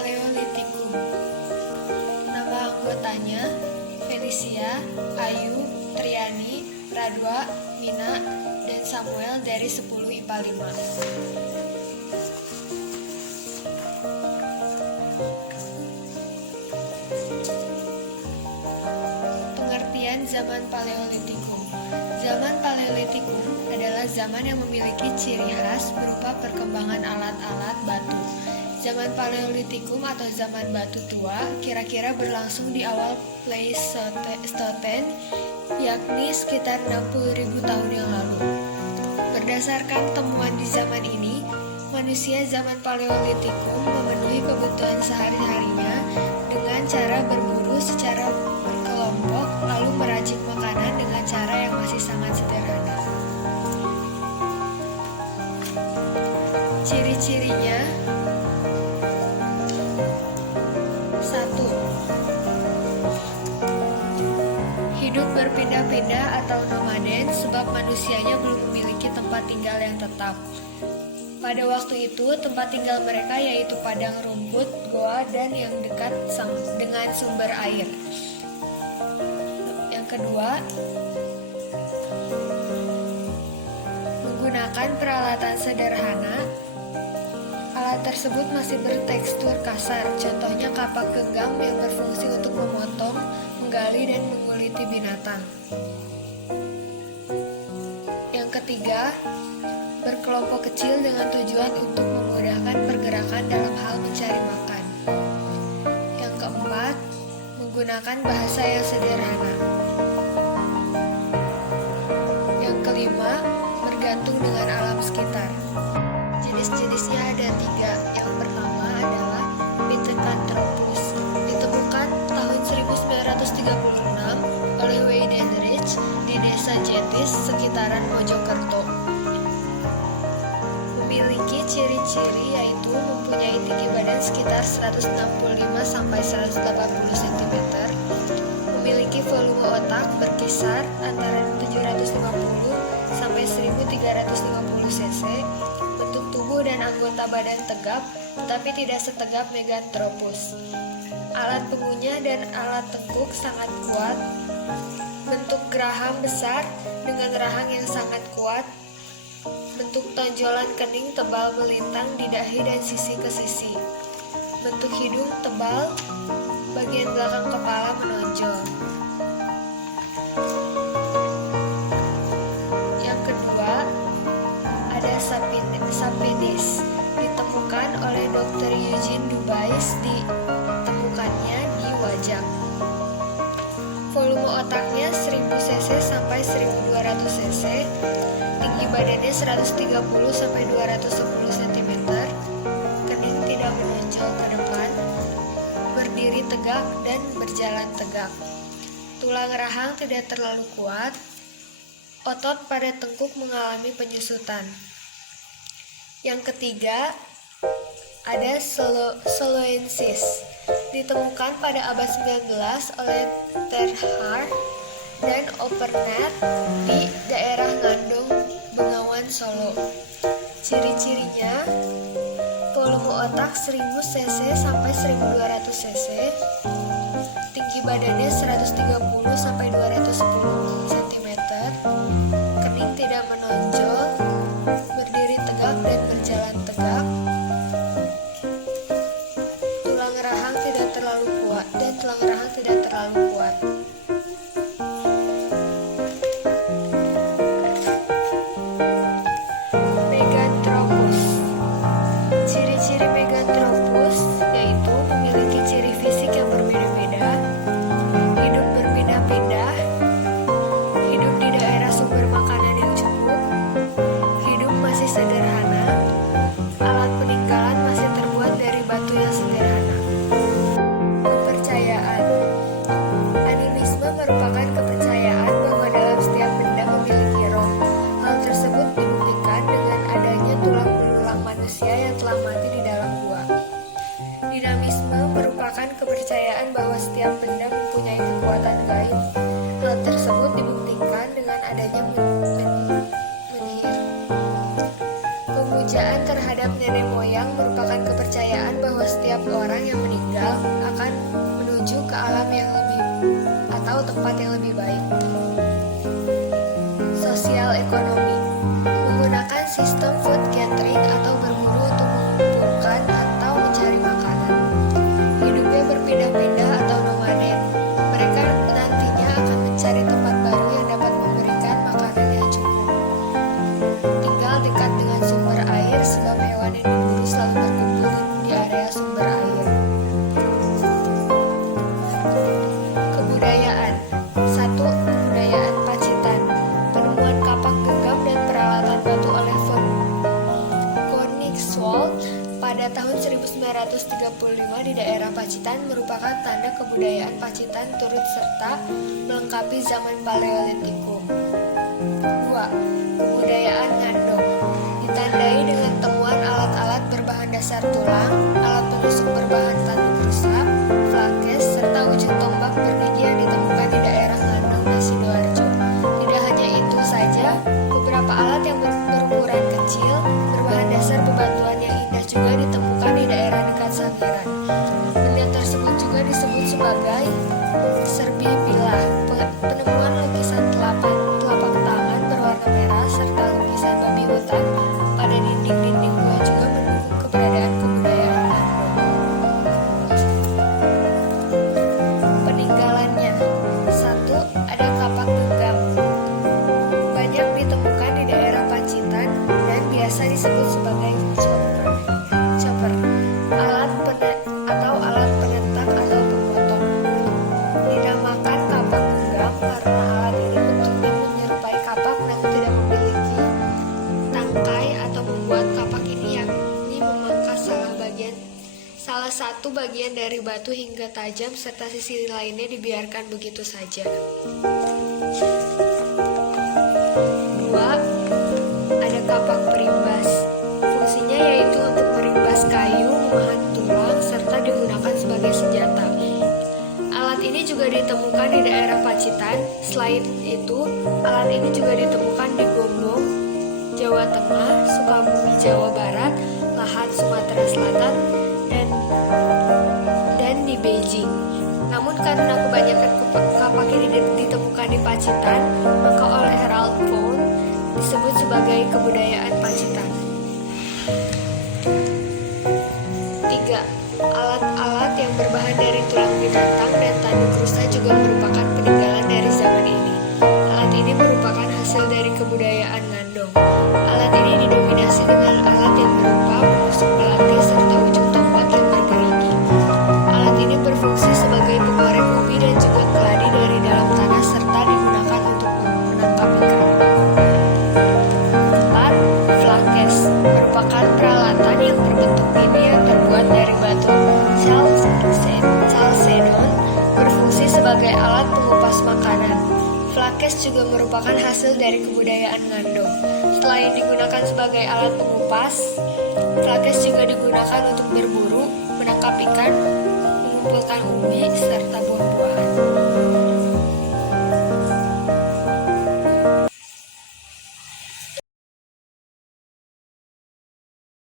Paleolitikum. Nama anggotanya Felicia, Ayu, Triani, Radwa, Mina, dan Samuel dari 10 IPA 5. Pengertian zaman Paleolitikum. Zaman Paleolitikum adalah zaman yang memiliki ciri khas berupa perkembangan alat-alat batu. Zaman Paleolitikum atau zaman batu tua kira-kira berlangsung di awal Pleistosen, yakni sekitar 60.000 tahun yang lalu. Berdasarkan temuan di zaman ini, manusia zaman Paleolitikum memenuhi kebutuhan sehari-harinya dengan cara berburu secara berkelompok, lalu meracik makanan dengan cara yang masih sangat sederhana. Ciri-cirinya: 1. Hidup berpindah-pindah atau nomaden sebab manusianya belum memiliki tempat tinggal yang tetap. Pada waktu itu, tempat tinggal mereka yaitu padang rumput, goa, dan yang dekat dengan sumber air. Yang kedua, menggunakan peralatan sederhana. Alat tersebut masih bertekstur kasar, contohnya kapak genggam yang berfungsi untuk memotong, menggali, dan menguliti binatang. Yang ketiga, berkelompok kecil dengan tujuan untuk memudahkan pergerakan dalam hal mencari makan. Yang keempat, menggunakan bahasa yang sederhana. Yang kelima, bergantung dengan alam sekitar. Jenis-jenisnya ada 3. Yang pertama adalah Pithecanthropus, ditemukan tahun 1936 oleh Weidenreich di desa Jetis, sekitaran Mojokerto. Memiliki ciri-ciri yaitu mempunyai tinggi badan sekitar 165-180 cm, memiliki volume otak berkisar antara 750-1350 cc, bentuk tubuh dan anggota badan tegap, tetapi tidak setegap Meganthropus. Alat pengunyah dan alat tengkuk sangat kuat, bentuk geraham besar dengan rahang yang sangat kuat, bentuk tonjolan kening tebal melintang di dahi dan sisi ke sisi, bentuk hidung tebal, bagian belakang kepala menonjol. Yang kedua, ada Sapedis, ditemukan oleh Dr. Eugene Dubais, ditemukannya di Wajak. Volume otaknya 1000 cc sampai 1200 cc, tinggi badannya 130 sampai 210 cm, kening tidak menonjol ke depan, berdiri tegak dan berjalan tegak. Tulang rahang tidak terlalu kuat, otot pada tengkuk mengalami penyusutan. Yang ketiga, ada Soloensis, ditemukan pada abad 19 oleh Terhar dan Opernat di daerah Ngandung, Bengawan, Solo. Ciri-cirinya: volume otak 1000 cc sampai 1200 cc, tinggi badannya 130 sampai 210 cm, kening tidak menonjol, berdiri tegak dan berjalan tegak, tulang rahang tidak terlalu kuat. Meganthropus. Ciri-ciri Meganthropus yaitu memiliki ciri fisik yang berbeda-beda, hidup berpindah-pindah, hidup di daerah sumber makanan yang cukup, hidup masih sederhana, alat peninggalan masih terbuat dari batu yang sederhana. Kepercayaan. Animisme merupakan kepercayaan bahwa dalam setiap benda memiliki roh. Hal tersebut dibuktikan dengan adanya tulang belulang manusia yang telah mati di dalam gua. Dinamisme merupakan kepercayaan bahwa setiap benda mempunyai kekuatan gaib. Hal tersebut dibuktikan dengan adanya menhir. Pemujaan terhadap nenek moyang merupakan kepercayaan bahwa setiap setiap orang yang meninggal akan menuju ke alam yang lebih atau tempat yang lebih baik. Sosial ekonomi menggunakan sistem food gathering atau berburu untuk mengumpulkan atau mencari makanan. Hidupnya berpindah-pindah atau nomaden. Mereka nantinya akan mencari tempat baru yang dapat memberikan makanan yang cukup. Tinggal dekat dengan sumber air sebab hewan yang diburu selalu berkumpul di area sumber air. Kebudayaan. 1. Kebudayaan Pacitan. Penemuan kapak genggam dan peralatan batu oleh von Koenigswald pada tahun 1935 di daerah Pacitan merupakan tanda kebudayaan Pacitan turut serta melengkapi zaman Paleolitikum. 2. Kebudayaan Ngandong ditandai dengan temuan alat-alat berbahan dasar tulang, alat penusuk berbahan tanduk rusa, flakes, serta wujud tombak bergigi yang ditemukan di daerah Ngandong dan Sidoarjo. Tidak hanya itu saja, beberapa alat yang berukuran kecil berbahan dasar bebatuan yang indah juga ditemukan di daerah dekat Sangiran. Benda tersebut juga disebut sebagai serbi bilah. Penemuan lukisan telapak tangan berwarna merah serta lukisan babi hutan pada dinding-dinding gua juga mendukung keberadaan kebudayaan Ngandong. Peninggalannya. 1. Ada kapak genggam. Banyak ditemukan di daerah Pacitan dan biasa disebut sebagai chopper, alat penetak atau pemotong. Dinamakan kapak genggam karena alat ini bentuknya menyerupai kapak namun tidak memiliki tangkai atau membuat kapak ini yakni memangkas salah satu bagian dari batu hingga tajam serta sisi lainnya dibiarkan begitu saja. 2. Ada kapak perimbas. Fungsinya yaitu untuk merimbas kayu, memahat tulang, serta digunakan sebagai senjata. Alat ini juga ditemukan di daerah Pacitan. Selain itu, alat ini juga ditemukan di Gombong, Jawa Tengah, Sukabumi, Jawa Barat, Lahat, Sumatera Selatan, dan di Beijing. Namun karena kebanyakan kapak ini ditemukan di Pacitan, maka oleh Ralph Vaughan disebut sebagai kebudayaan Pacitan. 3. Alat-alat yang berbahan dari tulang binatang dan tanduk rusa juga merupakan peninggalan dari zaman ini. Alat ini merupakan hasil dari kebudayaan Ngandong. Alat ini didominasi dengan alat yang berupa penusuk belati serta ujung tombak yang bergerigi. Alat ini berfungsi sebagai pengorek ubi dan juga keladi dari dalam tanah serta digunakan untuk menangkap ikan. 4. Flakes merupakan peralatan yang berbentuk mini yang terbuat dari batu chalcedon, berfungsi sebagai alat pengupas makanan. Flakes juga merupakan hasil dari kebudayaan Ngandong. Selain digunakan sebagai alat pengupas, flakes juga digunakan untuk berburu, menangkap ikan, mengumpulkan ubi, serta buah-buahan.